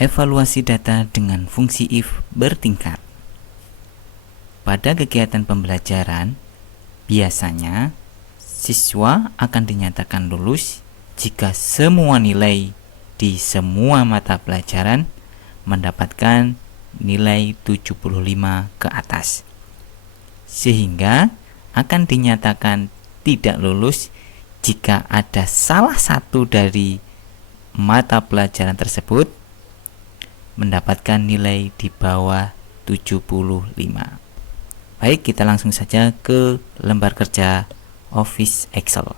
Evaluasi data dengan fungsi if bertingkat. Pada kegiatan pembelajaran, biasanya siswa akan dinyatakan lulus jika semua nilai di semua mata pelajaran mendapatkan nilai 75 ke atas. Sehingga akan dinyatakan tidak lulus jika ada salah satu dari mata pelajaran tersebut mendapatkan nilai di bawah 75. Baik, kita langsung saja ke lembar kerja Office Excel.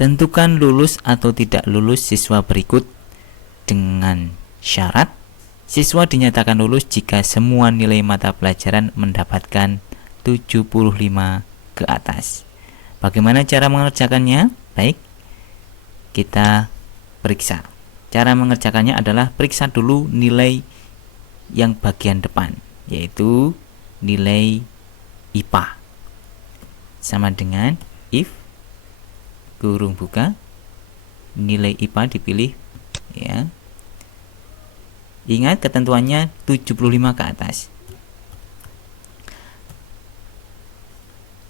Tentukan lulus atau tidak lulus siswa berikut dengan syarat siswa dinyatakan lulus jika semua nilai mata pelajaran mendapatkan 75 ke atas. Bagaimana cara mengerjakannya? Baik, kita periksa. Cara mengerjakannya adalah periksa dulu nilai yang bagian depan, yaitu nilai IPA. Sama dengan if kurung buka, nilai IPA dipilih ya. Ingat ketentuannya 75 ke atas.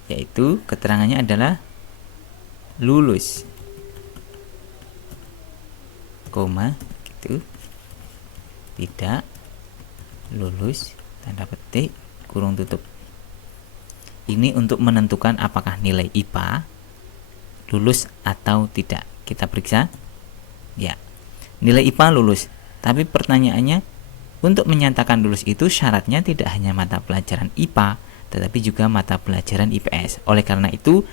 Yaitu keterangannya adalah lulus, koma gitu, tidak lulus, tanda petik, kurung tutup. Ini untuk menentukan apakah nilai IPA lulus atau tidak. Kita periksa. Ya, nilai IPA lulus. Tapi pertanyaannya, untuk menyatakan lulus itu syaratnya tidak hanya mata pelajaran IPA, tetapi juga mata pelajaran IPS. Oleh karena itu,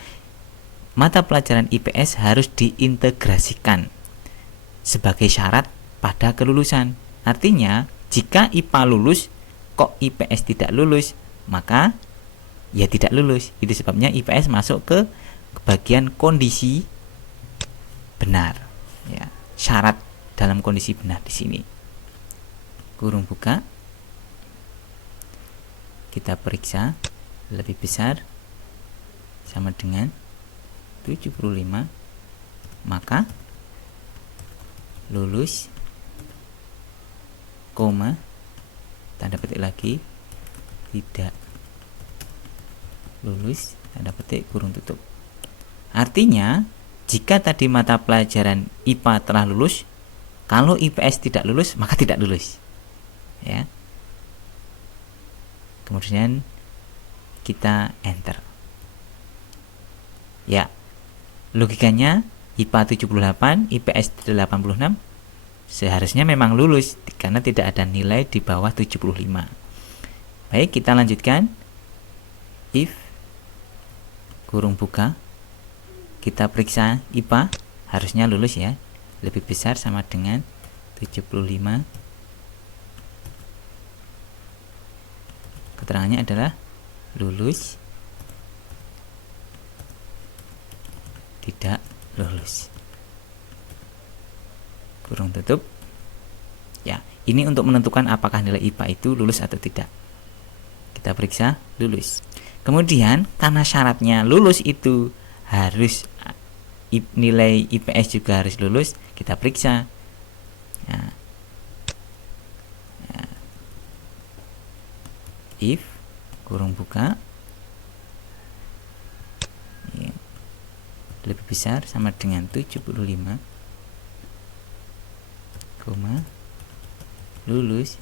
mata pelajaran IPS harus diintegrasikan sebagai syarat pada kelulusan. Artinya, jika IPA lulus, kok IPS tidak lulus, maka ya tidak lulus. Itu sebabnya IPS masuk ke bagian kondisi benar. Ya, syarat dalam kondisi benar di sini. Kurung buka. Kita periksa lebih besar sama dengan 75, maka lulus, koma, tanda petik lagi, tidak lulus, tanda petik, kurung tutup. Artinya, jika tadi mata pelajaran IPA telah lulus, kalau IPS tidak lulus, maka tidak lulus. Ya. Kemudian kita enter. Ya. Logikanya IPA 78, IPS 86 seharusnya memang lulus karena tidak ada nilai di bawah 75. Baik, kita lanjutkan. If kurung buka, kita periksa IPA harusnya lulus ya, lebih besar sama dengan 75. Keterangannya adalah lulus, tidak lulus, kurung tutup. Ya, ini untuk menentukan apakah nilai IPA itu lulus atau tidak. Kita periksa lulus. Kemudian karena syaratnya lulus itu harus nilai IPS juga harus lulus, kita periksa. Ya. Ya. If kurung buka, ya, lebih besar sama dengan 75, koma, lulus,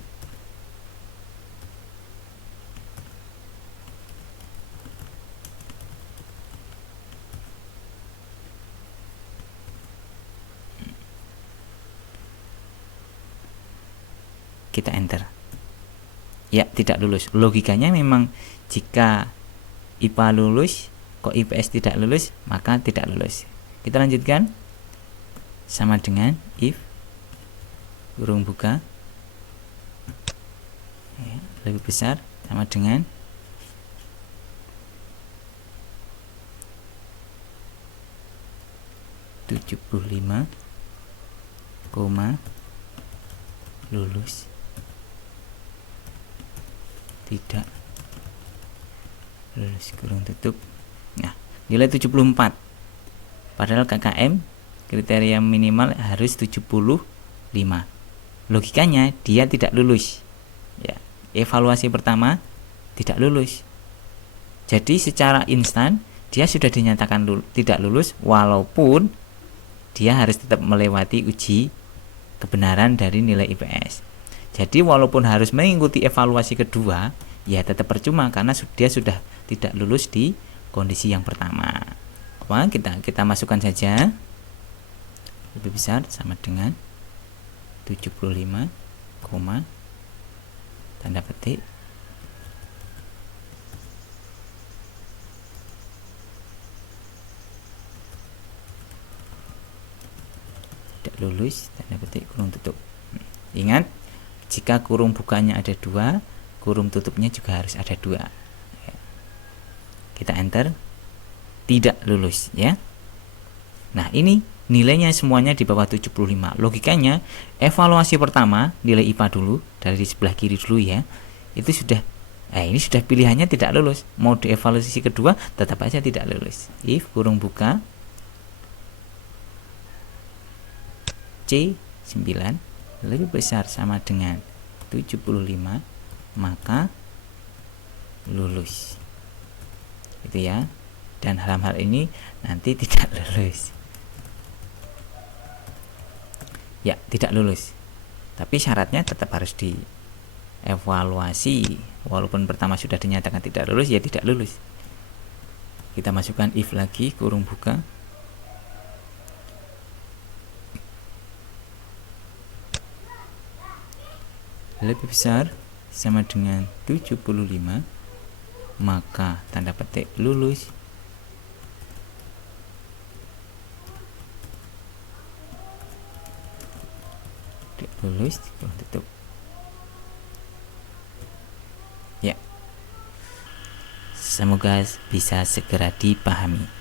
kita enter. Ya, tidak lulus. Logikanya memang jika IPA lulus, kok IPS tidak lulus, maka tidak lulus. Kita lanjutkan. Sama dengan if kurung buka, ya, lebih besar sama dengan 75, koma, lulus, tidak lulus, kurung tutup. Nah, nilai 74. Padahal KKM kriteria minimal harus 75. logikanya dia tidak lulus ya. Evaluasi pertama tidak lulus, jadi secara instan dia sudah dinyatakan tidak lulus, walaupun dia harus tetap melewati uji kebenaran dari nilai IPS. Jadi walaupun harus mengikuti evaluasi kedua, ya tetap percuma karena dia sudah tidak lulus di kondisi yang pertama. Wah, kita masukkan saja lebih besar sama dengan 75, tanda petik tidak lulus, tanda petik kurung tutup. Ingat, jika kurung bukanya ada 2, kurung tutupnya juga harus ada 2. Kita enter, tidak lulus ya. Nah, ini nilainya semuanya di bawah 75. Logikanya evaluasi pertama nilai IPA dulu, dari sebelah kiri dulu ya, itu sudah ini sudah pilihannya tidak lulus. Mau dievaluasi kedua tetap aja tidak lulus. If kurung buka C9 lebih besar sama dengan 75, maka lulus. Itu ya. Dan dalam hal ini nanti tidak lulus. Ya, tidak lulus. Tapi syaratnya tetap harus dievaluasi. Walaupun pertama sudah dinyatakan tidak lulus, ya tidak lulus. Kita masukkan if lagi, kurung buka. Lebih besar sama dengan 75, maka tanda petik lulus. Lulus, tutup ya. Semoga bisa segera dipahami.